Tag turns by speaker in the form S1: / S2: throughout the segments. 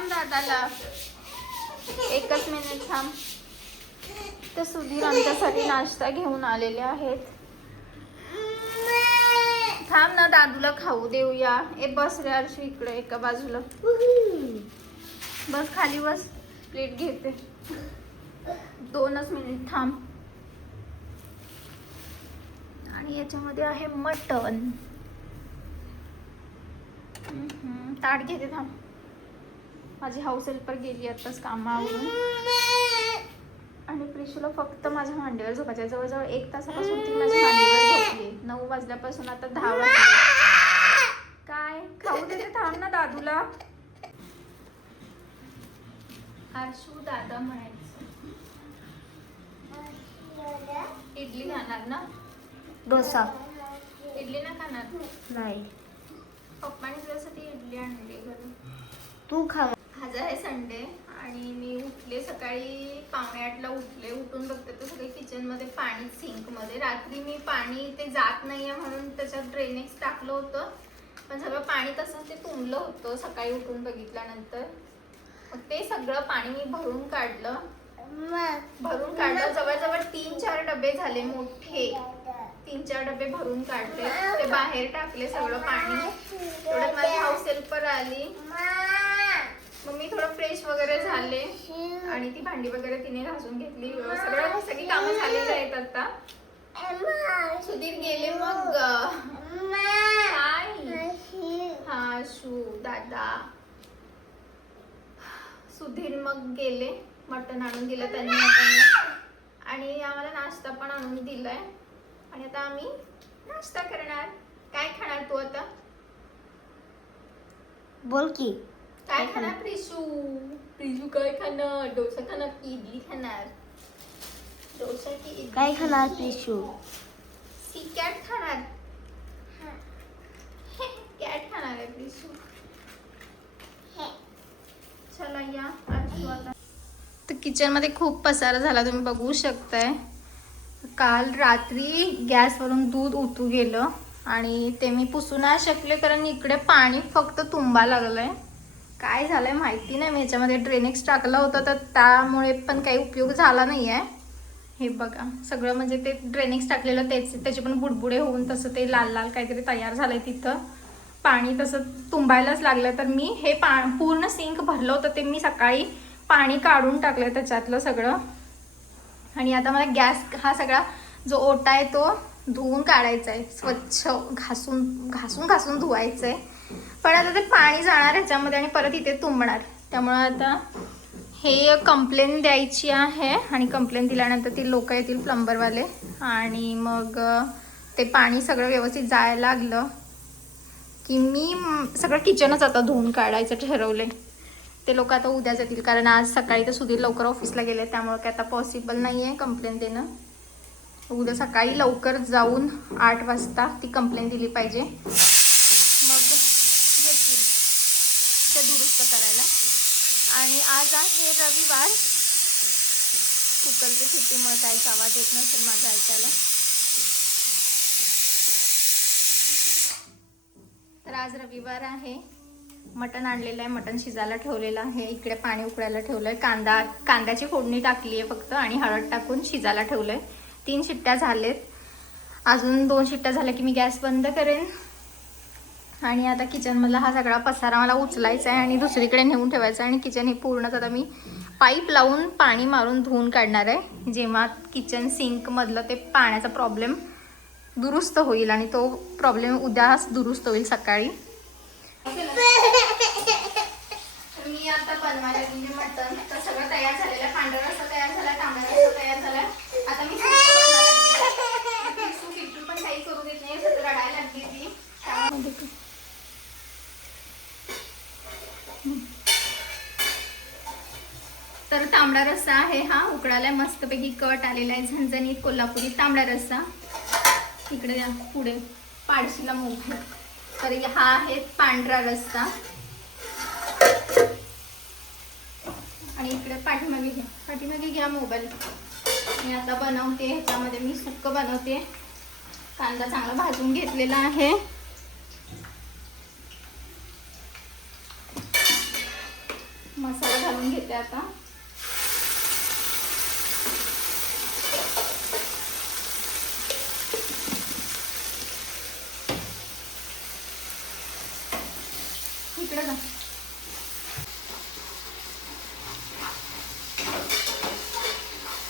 S1: थांब दादाला. एकच मिनिट थांब. तर सुधीर आमच्यासाठी नाश्ता घेऊन आलेले आहेत. थांब ना दादूला खाऊ देऊया. ए बस रे अर्शी इकडे एका बाजूला. बस खाली बस. प्लेट घेते. दोनच मिनिट थांब. आणि याच्यामध्ये आहे मटन ताट घेते थांब. माझी हाऊस हेल्पर गेली आताच कामावरून. आणि प्रिशूला फक्त माझ्या मांडीवर झोपायचं. आहे. जवळजवळ एक तासापासून ती माझ्या मांडीवर झोपली. नऊ वाजल्यापासून आता दहा वाजले. काय? खाऊ देते थांब ना दादूला. आरशू दादा म्हणायचं. इडली खाणार ना?
S2: डोसा.
S1: इडली ना खाणार?
S2: नाही.
S1: पप्पाने तुझ्यासाठी इडली आणली घरी.
S2: तू खा.
S1: आहे संडे आणि मी उठले सकाळी पावणे आठला उठले. उठून बघते तर सगळे किचनमध्ये पाणी सिंकमध्ये. रात्री मी पाणी ते जात नाहीये म्हणून त्याच्यात ड्रेनेक्स टाकलं होतं. पण सगळं पाणी तसंच ते तुंबलं होतं सकाळी उठून बघितल्यानंतर. मग ते सगळं पाणी मी भरून काढलं. भरून काढलं. जवळजवळ तीन चार डबे झाले मोठे. तीन चार डबे भरून काढले. ते बाहेर टाकले सगळं पाणी. तेवढ्यात माझी हाऊस हेल्पर आली. फ्रेश वगैरे झाले आणि ती भांडी वगैरे तिने घासून घेतली. सगळं सगळी कामं झालेली आहेत आता. सुधीर गेले मग. हा शू दादा. सुधीर मग गेले. मटण आणून दिलं त्यांनी आणि आम्हाला नाश्ता पण आणून दिलाय. आणि आता आम्ही नाश्ता करणार. काय खाणार तू आता?
S2: बोल की.
S1: काय खाणार? प्रिशू? काय खाणार डोसा खाणार की इडली खाणार. डोसा की इडली.
S2: काय खाणार पिशू?
S1: सी कॅट खाणार. कॅट खाणार आहे प्रिशू चला या आजू आता तर किचनमध्ये खूप पसारा झाला तुम्ही बघू शकताय. काल रात्री गॅसवरून दूध उतू गेलं आणि ते मी पुसू नाही शकले कारण इकडे पाणी फक्त तुंबा लागलंय. काय झालंय माहिती नाही. मी याच्यामध्ये ड्रेनेक्स टाकलं होतं तर त्यामुळे पण काही उपयोग झाला नाही आहे हे बघा सगळं म्हणजे ते ड्रेनेक्स टाकलेलं त्याचे त्याचे पण बुडबुडे होऊन तसं ते लाल लाल काहीतरी तयार झालंय तिथं. पाणी तसं तुंबायलाच लागलं तर मी हे पा पूर्ण सिंक भरलं होतं ते मी सकाळी पाणी काढून टाकलं त्याच्यातलं सगळं. आणि आता मला गॅस हा सगळा जो ओटा आहे तो धुवून काढायचा आहे स्वच्छ घासून घासून घासून धुवायचं आहे पण आता ते पाणी जाणार ह्याच्यामध्ये आणि परत इथे तुंबणार. त्यामुळं आता हे कंप्लेन द्यायची आहे आणि कंप्लेन दिल्यानंतर ती लोक येतील प्लंबरवाले आणि मग ते पाणी सगळं व्यवस्थित जायला लागलं की मी सगळं किचनच आता धुवून काढायचं ठरवलंय. ते लोक आता उद्याच येतील कारण आज सकाळी तर सुधीर लवकर ऑफिसला गेले त्यामुळे काय आता पॉसिबल नाही आहे कंप्लेंट देणं. उद्या सकाळी लवकर जाऊन आठ वाजता ती कंप्लेंट दिली पाहिजे मग येतील ते दुरुस्त करायला आणि आज आहे रविवार. कुकरच्या सुट्टीमुळे काहीच आवाज येत नसेल माझा ऐकायला. तर आज रविवार आहे. मटण आणलेलं आहे मटण शिजायला ठेवलेलं आहे. इकडे पाणी उकळायला ठेवलं आहे कांदा कांद्याची फोडणी टाकली आहे फक्त आणि हळद टाकून शिजायला ठेवलं आहे तीन शिट्ट्या झालेत. अजून दोन शिट्ट्या झाल्या की मी गॅस बंद करेन. आणि आता किचनमधला हा सगळा पसारा मला उचलायचा आहे आणि दुसरीकडे नेऊन ठेवायचा आहे आणि किचन हे पूर्णच आता मी पाईप लावून पाणी मारून धुवून काढणार आहे जेव्हा किचन सिंकमधलं ते पाण्याचा प्रॉब्लेम दुरुस्त होईल आणि तो प्रॉब्लेम उद्याच दुरुस्त होईल सकाळी. मी आता बनवायला गेली मटण. तर सगळं तयार झालेलं पांढरं रस्सा तयार झाला तांबडा रस्सा तयार झाला आता मी सुक्क बनवायला लागली. पिसू किट्टू पण काही करू देत नाही सतत रडायला लागली ती त्यामुळे तर तांबडा रस्सा आहे हा. उकडायला मस्तपैकी कट आलेला आहे. झणझणीत कोल्हापुरी तांबडा रस्सा. इकडे या पुढे पाडशीला मोबाईल तर हा आहे पांढरा रस्सा. आणि इकडे पाठीमागे घ्या. पाठीमागे घ्या मोबाईल. मी आता बनवते. ह्याच्यामध्ये मी सुक्क बनवते. कांदा चांगला भाजून घेतलेला आहे. मसाला घालून घेते आता इकडे जा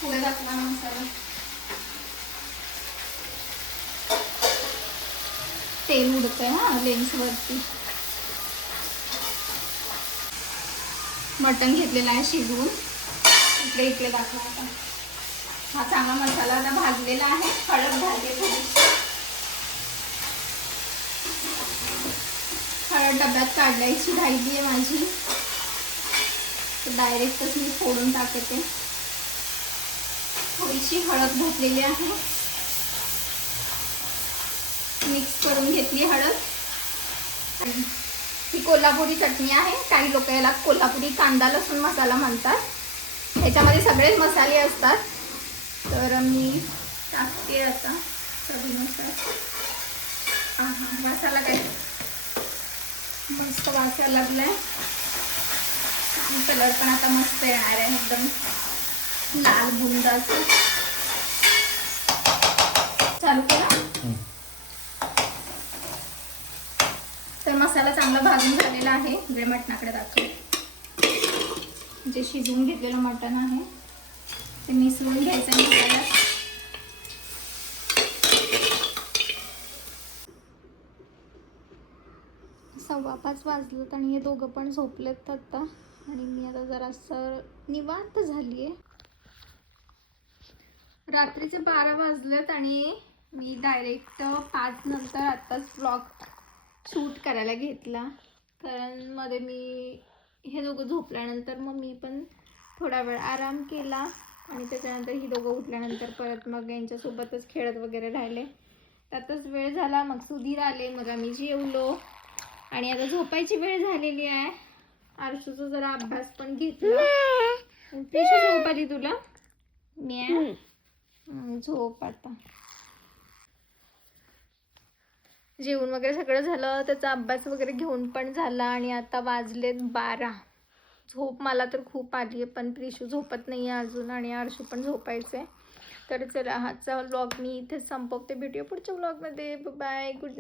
S1: पुढे टाकला मसाला तेल उडत आहे हा लेन्सवरती मटण घेतलेलं आहे शिजवून. इकडे इकडे दाखवा आता. हा चांगला मसाला आता भाजलेला आहे हळद घालते थोडी हळद डब्यात काढल्याची राहिली आहे माझी. तर डायरेक्टच मी फोडून टाकते. थोडीशी हळद घातलेली आहे. करून घेतली हळद. आणि ही कोल्हापुरी चटणी आहे. काही लोक याला कोल्हापुरी कांदा लसूण मसाला म्हणतात. ह्याच्यामध्ये सगळेच मसाले असतात. तर मी टाकते आता चवीनुसार. आहा मसाला काय? मस्त वासायला लागलाय. कलर पण आता मस्त येणार आहे एकदम. लाल बुंदाचं असं चालू केला तर मसाला चांगला भाजून झालेला आहे. इकडे मटणाकडे दाखव जे शिजवून घेतलेलं मटण आहे ते मिसळून घ्यायचं मसाल्यात सव्वा पाच वाजलेत आणि हे दोघं पण झोपलेत आता. आणि मी आता जरासं निवांत झाली आहे रात्रीचे बारा वाजलेत आणि मी डायरेक्ट पाच नंतर आत्ताच ब्लॉग शूट करायला घेतला. कारण मध्ये मी हे दोघं झोपल्यानंतर मग मी पण थोडा वेळ आराम केला. आणि त्याच्यानंतर ही दोघं उठल्यानंतर परत मग यांच्यासोबतच खेळत वगैरे राहिले. त्यातच वेळ झाला. मग सुधीर आले. मग आम्ही जेवलो. आणि आता झोपायची वेळ झालेली आहे. आरशूचा जरा अभ्यास पण घेतला. झोप आली तुला? मी झोप आता. जेवण वगैरे सगळं झालं त्याचा अभ्यास वगैरे घेऊन पण झाला आणि आता वाजलेत बारा. झोप मला तर खूप आली आहे पण प्रिशू झोपत नाही आहे अजून आणि आरशू पण झोपायचं आहे तर चला हाचा व्लॉग मी इथेच संपवते. भेटूया पुढच्या व्लॉगमध्ये बाय गुड